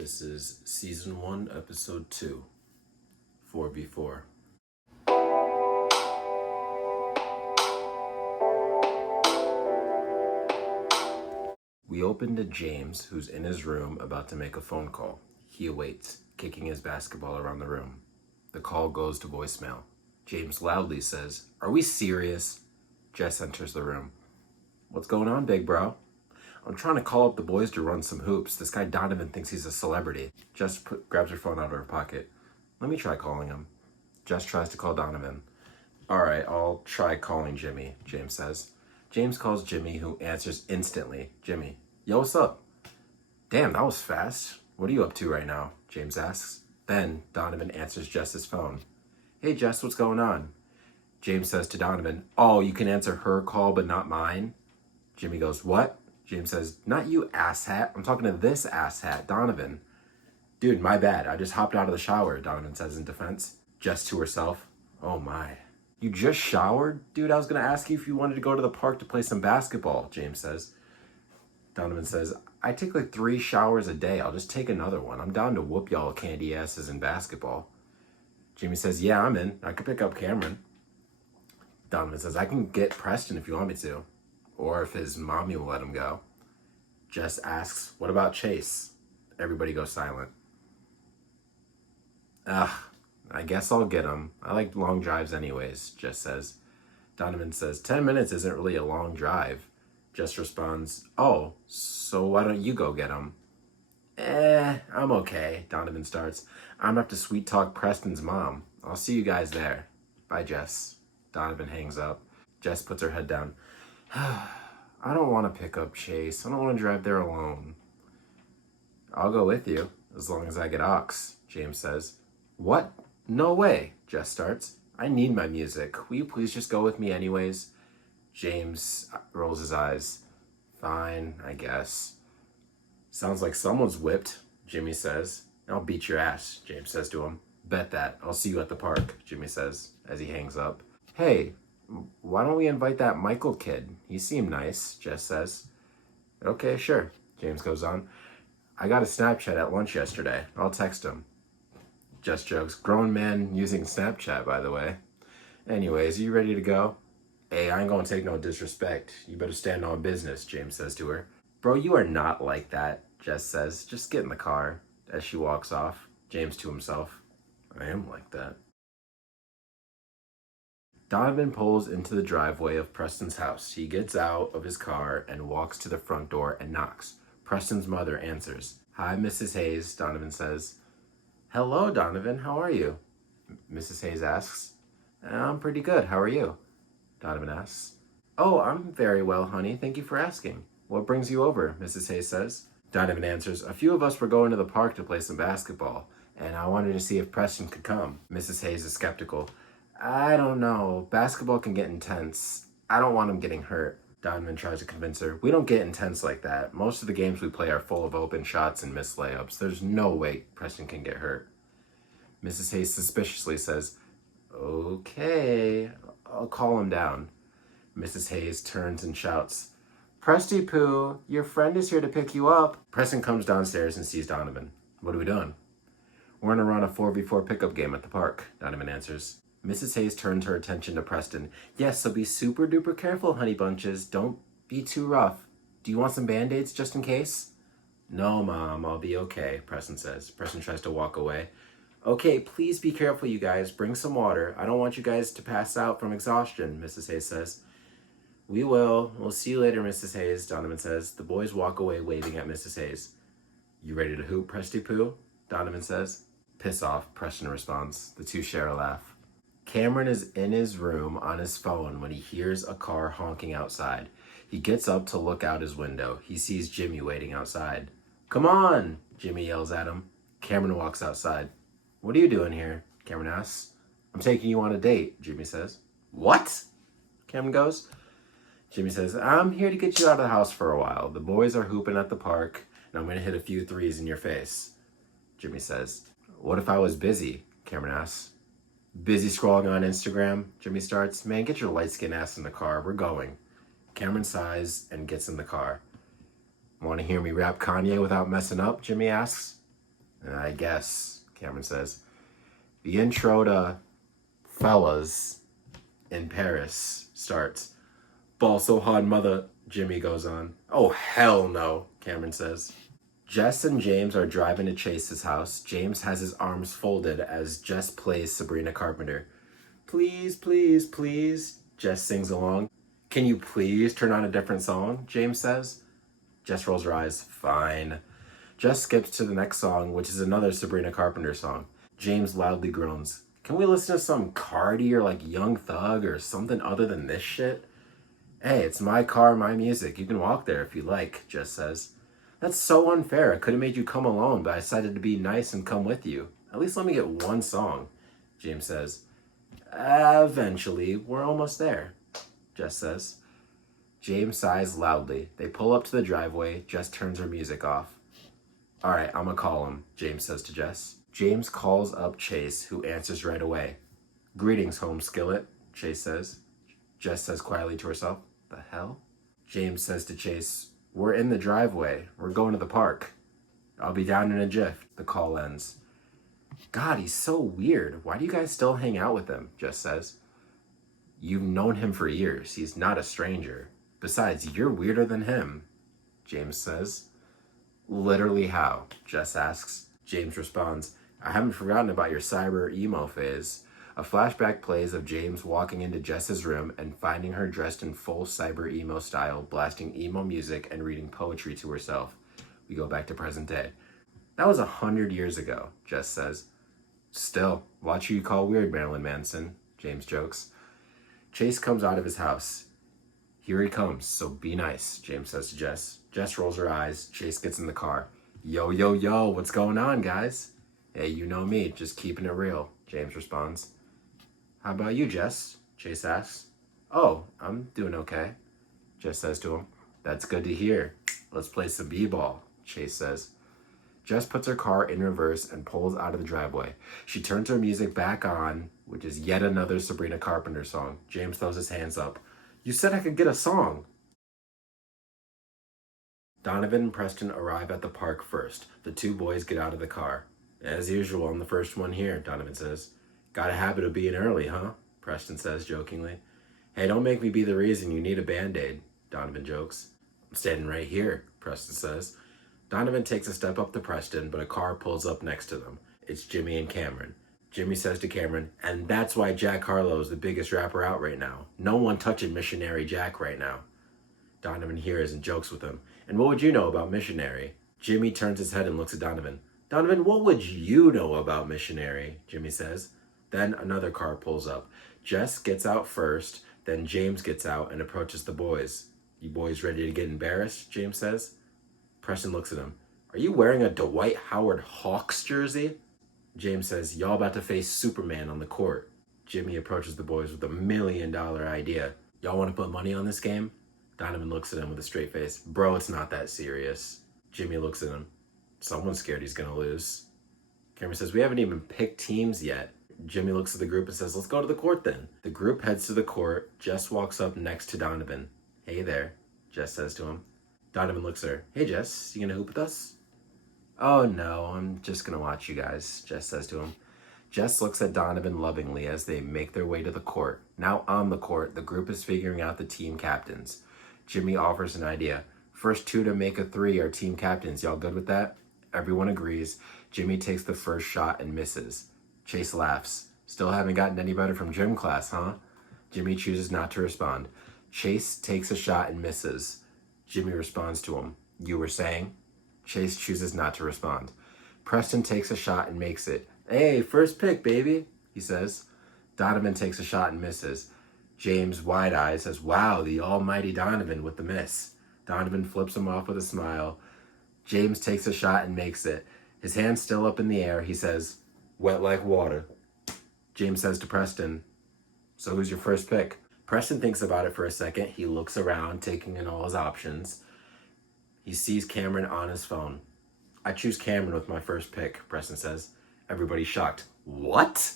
This is Season 1, Episode 2, 4v4. We open to James, who's in his room about to make a phone call. He awaits, kicking his basketball around the room. The call goes to voicemail. James loudly says, "Are we serious?" Jess enters the room. "What's going on, big bro?" "I'm trying to call up the boys to run some hoops. This guy Donovan thinks he's a celebrity." Jess grabs her phone out of her pocket. "Let me try calling him." Jess tries to call Donovan. "All right, I'll try calling Jimmy," James says. James calls Jimmy, who answers instantly. "Jimmy, yo, what's up?" "Damn, that was fast. What are you up to right now?" James asks. Then Donovan answers Jess's phone. "Hey, Jess, what's going on?" James says to Donovan, "Oh, you can answer her call but not mine?" Jimmy goes, "What?" James says, "Not you, asshat. I'm talking to this asshat, Donovan." "Dude, my bad. I just hopped out of the shower," Donovan says in defense. Jess to herself, "Oh my. You just showered? Dude, I was going to ask you if you wanted to go to the park to play some basketball," James says. Donovan says, "I take like 3 showers a day. I'll just take another one. I'm down to whoop y'all candy asses in basketball." Jimmy says, "Yeah, I'm in. I could pick up Cameron." Donovan says, "I can get Preston if you want me to. Or if his mommy will let him go." Jess asks, "What about Chase?" Everybody goes silent. I guess I'll get him. I like long drives anyways," Jess says. Donovan says, 10 minutes isn't really a long drive." Jess responds, "Oh, so why don't you go get him?" I'm okay," Donovan starts. "I'm up to sweet talk Preston's mom. I'll see you guys there. Bye, Jess." Donovan hangs up. Jess puts her head down. "I don't want to pick up Chase. I don't want to drive there alone." "I'll go with you, as long as I get aux," James says. "What? No way," Jess starts. "I need my music. Will you please just go with me anyways?" James rolls his eyes. "Fine, I guess." "Sounds like someone's whipped," Jimmy says. "I'll beat your ass," James says to him. "Bet that. I'll see you at the park," Jimmy says as he hangs up. "Hey, why don't we invite that Michael kid? He seemed nice," Jess says. "Okay, sure," James goes on. "I got a Snapchat at lunch yesterday. I'll text him." Jess jokes, "Grown man using Snapchat, by the way." "Anyways, you ready to go?" "Hey, I ain't gonna take no disrespect. You better stand on business," James says to her. "Bro, you are not like that," Jess says. "Just get in the car." As she walks off, James to himself, "I am like that." Donovan pulls into the driveway of Preston's house. He gets out of his car and walks to the front door and knocks. Preston's mother answers. "Hi, Mrs. Hayes," Donovan says. "Hello, Donovan. How are you?" Mrs. Hayes asks. "I'm pretty good. How are you?" Donovan asks. "Oh, I'm very well, honey. Thank you for asking. What brings you over?" Mrs. Hayes says. Donovan answers, "A few of us were going to the park to play some basketball, and I wanted to see if Preston could come." Mrs. Hayes is skeptical. "I don't know. Basketball can get intense. I don't want him getting hurt." Donovan tries to convince her. "We don't get intense like that. Most of the games we play are full of open shots and missed layups. There's no way Preston can get hurt." Mrs. Hayes suspiciously says, "Okay, I'll call him down." Mrs. Hayes turns and shouts, "Presty Poo, your friend is here to pick you up." Preston comes downstairs and sees Donovan. "What are we doing?" "We're gonna run a 4v4 pickup game at the park," Donovan answers. Mrs. Hayes turns her attention to Preston. "Yes, so be super duper careful, honey bunches. Don't be too rough. Do you want some band-aids just in case?" "No, Mom, I'll be okay," Preston says. Preston tries to walk away. "Okay, please be careful, you guys. Bring some water. I don't want you guys to pass out from exhaustion," Mrs. Hayes says. "We will. We'll see you later, Mrs. Hayes," Donovan says. The boys walk away waving at Mrs. Hayes. "You ready to hoop, Presty Poo?" Donovan says. "Piss off," Preston responds. The two share a laugh. Cameron is in his room on his phone when he hears a car honking outside. He gets up to look out his window. He sees Jimmy waiting outside. "Come on," Jimmy yells at him. Cameron walks outside. "What are you doing here?" Cameron asks. "I'm taking you on a date," Jimmy says. "What?" Cameron goes. Jimmy says, "I'm here to get you out of the house for a while. The boys are hooping at the park, and I'm going to hit a few threes in your face." Jimmy says. "What if I was busy?" Cameron asks. "Busy scrolling on Instagram?" Jimmy starts. "Man, get your light-skinned ass in the car. We're going." Cameron sighs and gets in the car. "Want to hear me rap Kanye without messing up?" Jimmy asks. I guess, Cameron says. The intro to Fellas in Paris starts. Ball so hard, mother, Jimmy goes on. Oh, hell no, Cameron says. Jess and James are driving to Chase's house. James has his arms folded as Jess plays Sabrina Carpenter. Please, please, please, Jess sings along. Can you please turn on a different song? James says. Jess rolls her eyes. Fine. Jess skips to the next song, which is another Sabrina Carpenter song. James loudly groans. Can we listen to some Cardi or like Young Thug or something other than this shit? Hey, it's my car, my music. You can walk there if you like, Jess says. That's so unfair. I could have made you come alone, but I decided to be nice and come with you. At least let me get one song, James says. Eventually, we're almost there, Jess says. James sighs loudly. They pull up to the driveway. Jess turns her music off. All right, I'm gonna call him, James says to Jess. James calls up Chase, who answers right away. Greetings, home skillet, Chase says. Jess says quietly to herself, the hell? James says to Chase, we're in the driveway. We're going to the park. I'll be down in a jiff. The call ends. God, he's so weird. Why do you guys still hang out with him? Jess says. You've known him for years. He's not a stranger. Besides, you're weirder than him, James says. Literally how? Jess asks. James responds, I haven't forgotten about your cyber emo phase. A flashback plays of James walking into Jess's room and finding her dressed in full cyber emo style, blasting emo music and reading poetry to herself. We go back to present day. That was 100 years ago, Jess says. Still, watch who you call weird, Marilyn Manson, James jokes. Chase comes out of his house. Here he comes, so be nice, James says to Jess. Jess rolls her eyes. Chase gets in the car. Yo, yo, yo, what's going on, guys? Hey, you know me, just keeping it real, James responds. How about you, Jess? Chase asks. Oh, I'm doing okay, Jess says to him. That's good to hear. Let's play some b-ball, Chase says. Jess puts her car in reverse and pulls out of the driveway. She turns her music back on, which is yet another Sabrina Carpenter song. James throws his hands up. You said I could get a song. Donovan and Preston arrive at the park first. The two boys get out of the car. As usual, I'm the first one here, Donovan says. Got a habit of being early, huh? Preston says jokingly. Hey, don't make me be the reason you need a Band-Aid, Donovan jokes. I'm standing right here, Preston says. Donovan takes a step up to Preston, but a car pulls up next to them. It's Jimmy and Cameron. Jimmy says to Cameron, and that's why Jack Harlow is the biggest rapper out right now. No one touching Missionary Jack right now. Donovan hears and jokes with him. And what would you know about Missionary? Jimmy turns his head and looks at Donovan. Donovan, what would you know about Missionary? Jimmy says. Then another car pulls up. Jess gets out first, then James gets out and approaches the boys. You boys ready to get embarrassed? James says. Preston looks at him. Are you wearing a Dwight Howard Hawks jersey? James says, y'all about to face Superman on the court. Jimmy approaches the boys with $1 million idea. Y'all want to put money on this game? Donovan looks at him with a straight face. Bro, it's not that serious. Jimmy looks at him. Someone's scared he's going to lose. Cameron says, we haven't even picked teams yet. Jimmy looks at the group and says, let's go to the court then. The group heads to the court. Jess walks up next to Donovan. Hey there, Jess says to him. Donovan looks at her. Hey, Jess, you gonna hoop with us? Oh, no, I'm just gonna watch you guys, Jess says to him. Jess looks at Donovan lovingly as they make their way to the court. Now on the court, the group is figuring out the team captains. Jimmy offers an idea. First two to make a three are team captains. Y'all good with that? Everyone agrees. Jimmy takes the first shot and misses. Chase laughs. Still haven't gotten any better from gym class, huh? Jimmy chooses not to respond. Chase takes a shot and misses. Jimmy responds to him. You were saying? Chase chooses not to respond. Preston takes a shot and makes it. Hey, first pick, baby, he says. Donovan takes a shot and misses. James, wide-eyed, says, wow, the almighty Donovan with the miss. Donovan flips him off with a smile. James takes a shot and makes it. His hand's still up in the air. He says, wet like water. James says to Preston, so who's your first pick? Preston thinks about it for a second. He looks around, taking in all his options. He sees Cameron on his phone. I choose Cameron with my first pick, Preston says. Everybody's shocked. What?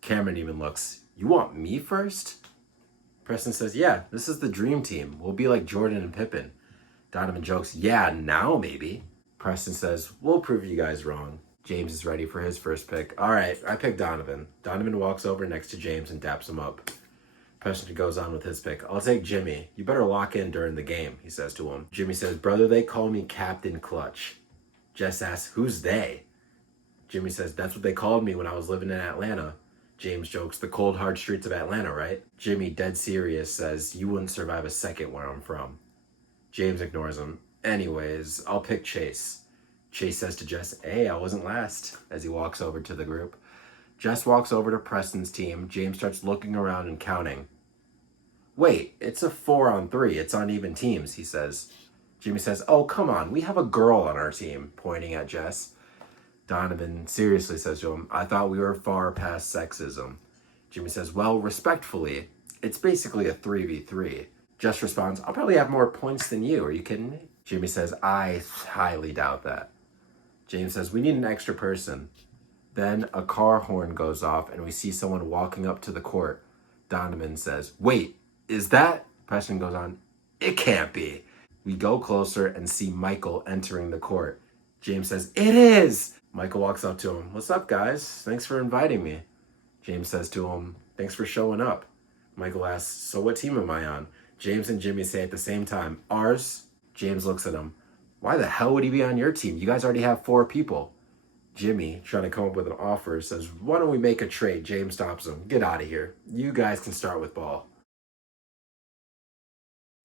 Cameron even looks. You want me first? Preston says, yeah, this is the dream team. We'll be like Jordan and Pippen. Donovan jokes, yeah, now maybe. Preston says, we'll prove you guys wrong. James is ready for his first pick. All right, I picked Donovan. Donovan walks over next to James and daps him up. Preston goes on with his pick. I'll take Jimmy. You better lock in during the game, he says to him. Jimmy says, brother, they call me Captain Clutch. Jess asks, who's they? Jimmy says, that's what they called me when I was living in Atlanta. James jokes, the cold, hard streets of Atlanta, right? Jimmy, dead serious, says, you wouldn't survive a second where I'm from. James ignores him. Anyways, I'll pick Chase. Chase says to Jess, hey, I wasn't last, as he walks over to the group. Jess walks over to Preston's team. James starts looking around and counting. Wait, it's a 4-on-3. It's on even teams, he says. Jimmy says, oh, come on, we have a girl on our team, pointing at Jess. Donovan seriously says to him, I thought we were far past sexism. Jimmy says, well, respectfully, it's basically a 3v3. Jess responds, I'll probably have more points than you. Are you kidding me? Jimmy says, I highly doubt that. James says, we need an extra person. Then a car horn goes off and we see someone walking up to the court. Donovan says, wait, is that? Preston goes on, it can't be. We go closer and see Michael entering the court. James says, it is! Michael walks up to him. What's up, guys? Thanks for inviting me. James says to him, thanks for showing up. Michael asks, so what team am I on? James and Jimmy say at the same time, ours. James looks at him. Why the hell would he be on your team? You guys already have 4 people. Jimmy, trying to come up with an offer, says, why don't we make a trade? James stops him. Get out of here. You guys can start with ball.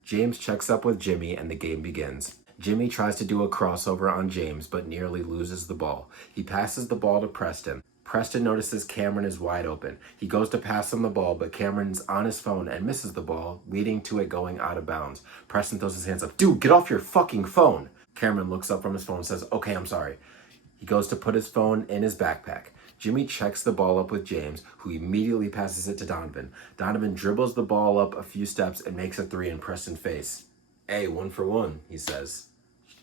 James checks up with Jimmy and the game begins. Jimmy tries to do a crossover on James but nearly loses the ball. He passes the ball to Preston. Preston notices Cameron is wide open. He goes to pass him the ball, but Cameron's on his phone and misses the ball, leading to it going out of bounds. Preston throws his hands up. Dude, get off your fucking phone. Cameron looks up from his phone and says, okay, I'm sorry. He goes to put his phone in his backpack. Jimmy checks the ball up with James, who immediately passes it to Donovan. Donovan dribbles the ball up a few steps and makes a 3 in Preston's face. Hey, 1 for 1, he says.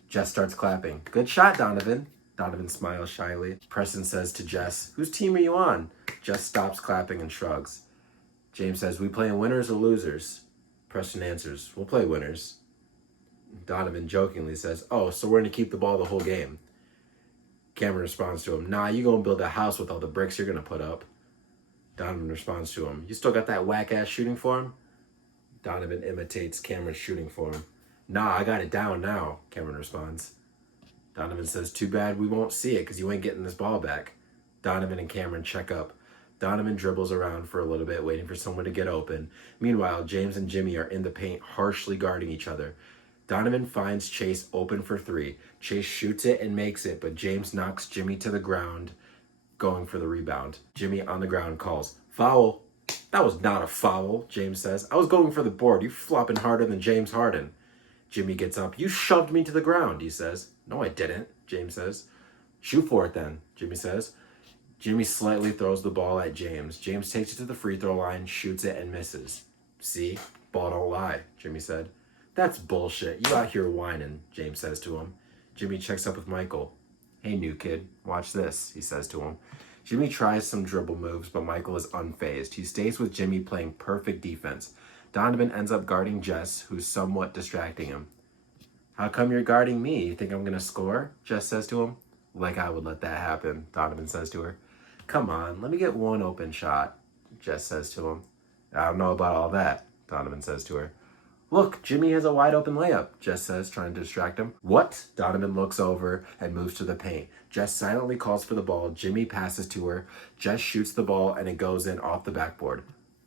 Jess starts clapping. Good shot, Donovan. Donovan smiles shyly. Preston says to Jess, whose team are you on? Jess stops clapping and shrugs. James says, we playing winners or losers? Preston answers, we'll play winners. Donovan jokingly says, oh, so we're going to keep the ball the whole game. Cameron responds to him, nah, you gonna build a house with all the bricks you're gonna put up. Donovan responds to him, you still got that whack-ass shooting form? Donovan imitates Cameron's shooting form. Nah, I got it down now, Cameron responds. Donovan says, too bad we won't see it because you ain't getting this ball back. Donovan and Cameron check up. Donovan dribbles around for a little bit, waiting for someone to get open. Meanwhile, James and Jimmy are in the paint, harshly guarding each other. Donovan finds Chase open for 3. Chase shoots it and makes it, but James knocks Jimmy to the ground, going for the rebound. Jimmy on the ground calls, foul. That was not a foul, James says. I was going for the board. You're flopping harder than James Harden. Jimmy gets up. You shoved me to the ground, he says. No, I didn't, James says. Shoot for it then, Jimmy says. Jimmy slightly throws the ball at James. James takes it to the free throw line, shoots it, and misses. See? Ball don't lie, Jimmy said. That's bullshit. You out here whining, James says to him. Jimmy checks up with Michael. Hey, new kid, watch this, he says to him. Jimmy tries some dribble moves, but Michael is unfazed. He stays with Jimmy playing perfect defense. Donovan ends up guarding Jess, who's somewhat distracting him. How come you're guarding me? You think I'm going to score? Jess says to him. Like I would let that happen, Donovan says to her. Come on, let me get one open shot, Jess says to him. I don't know about all that, Donovan says to her. Look, Jimmy has a wide open layup, Jess says, trying to distract him. What? Donovan looks over and moves to the paint. Jess silently calls for the ball. Jimmy passes to her. Jess shoots the ball and it goes in off the backboard.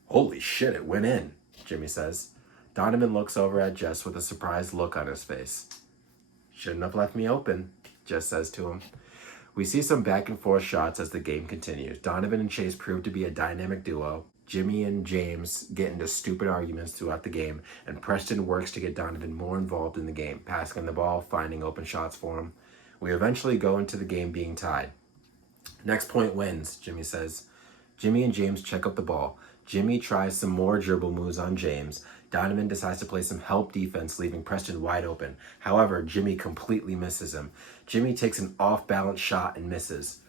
Holy shit, it went in, Jimmy says. Donovan looks over at Jess with a surprised look on his face. Shouldn't have left me open, Jess says to him. We see some back and forth shots as the game continues. Donovan and Chase prove to be a dynamic duo. Jimmy and James get into stupid arguments throughout the game, and Preston works to get Donovan more involved in the game, passing the ball, finding open shots for him. We eventually go into the game being tied. Next point wins, Jimmy says. Jimmy and James check up the ball. Jimmy tries some more dribble moves on James. Donovan decides to play some help defense, leaving Preston wide open. However, Jimmy completely misses him. Jimmy takes an off-balance shot and misses.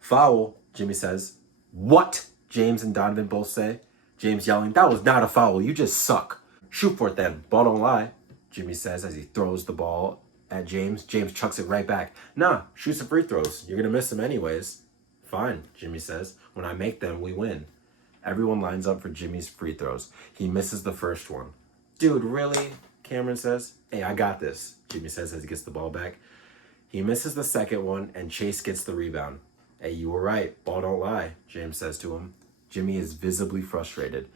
Foul, Jimmy says. What? James and Donovan both say. James yelling, that was not a foul, you just suck. Shoot for it then, ball don't lie, Jimmy says as he throws the ball at James. James chucks it right back. Nah, shoot some free throws. You're going to miss them anyways. Fine, Jimmy says. When I make them, we win. Everyone lines up for Jimmy's free throws. He misses the first one. Dude, really? Cameron says. Hey, I got this, Jimmy says as he gets the ball back. He misses the second one, and Chase gets the rebound. Hey, you were right. Ball don't lie, James says to him. Jimmy is visibly frustrated.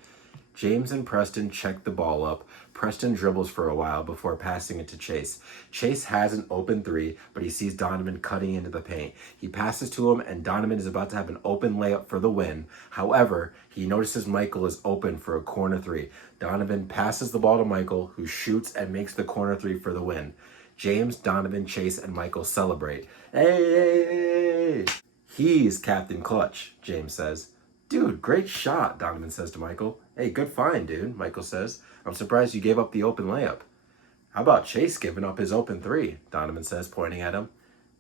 James and Preston check the ball up. Preston dribbles for a while before passing it to Chase. Chase has an open three, but he sees Donovan cutting into the paint. He passes to him, and Donovan is about to have an open layup for the win. However, he notices Michael is open for a corner three. Donovan passes the ball to Michael, who shoots and makes the corner three for the win. James, Donovan, Chase, and Michael celebrate. Hey! He's Captain Clutch, James says. Dude, great shot, Donovan says to Michael. Hey, good find, dude, Michael says. I'm surprised you gave up the open layup. How about Chase giving up his open three, Donovan says, pointing at him.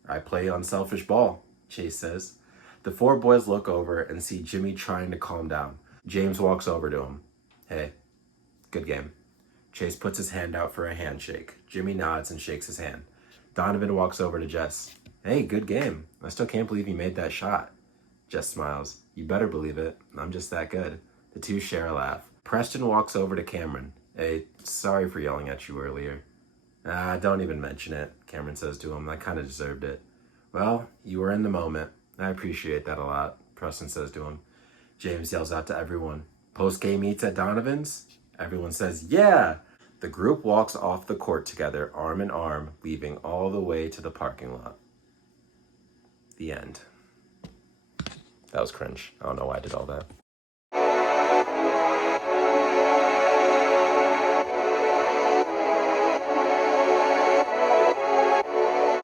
I play unselfish ball, Chase says. The four boys look over and see Jimmy trying to calm down. James walks over to him. Hey, good game. Chase puts his hand out for a handshake. Jimmy nods and shakes his hand. Donovan walks over to Jess. Hey, good game. I still can't believe you made that shot. Jess smiles. You better believe it. I'm just that good. The two share a laugh. Preston walks over to Cameron. Hey, sorry for yelling at you earlier. Don't even mention it, Cameron says to him. I kind of deserved it. Well, you were in the moment. I appreciate that a lot, Preston says to him. James yells out to everyone. Post-game eats at Donovan's? Everyone says, yeah! The group walks off the court together, arm in arm, leaving all the way to the parking lot. The end. That was cringe. I don't know why I did all that.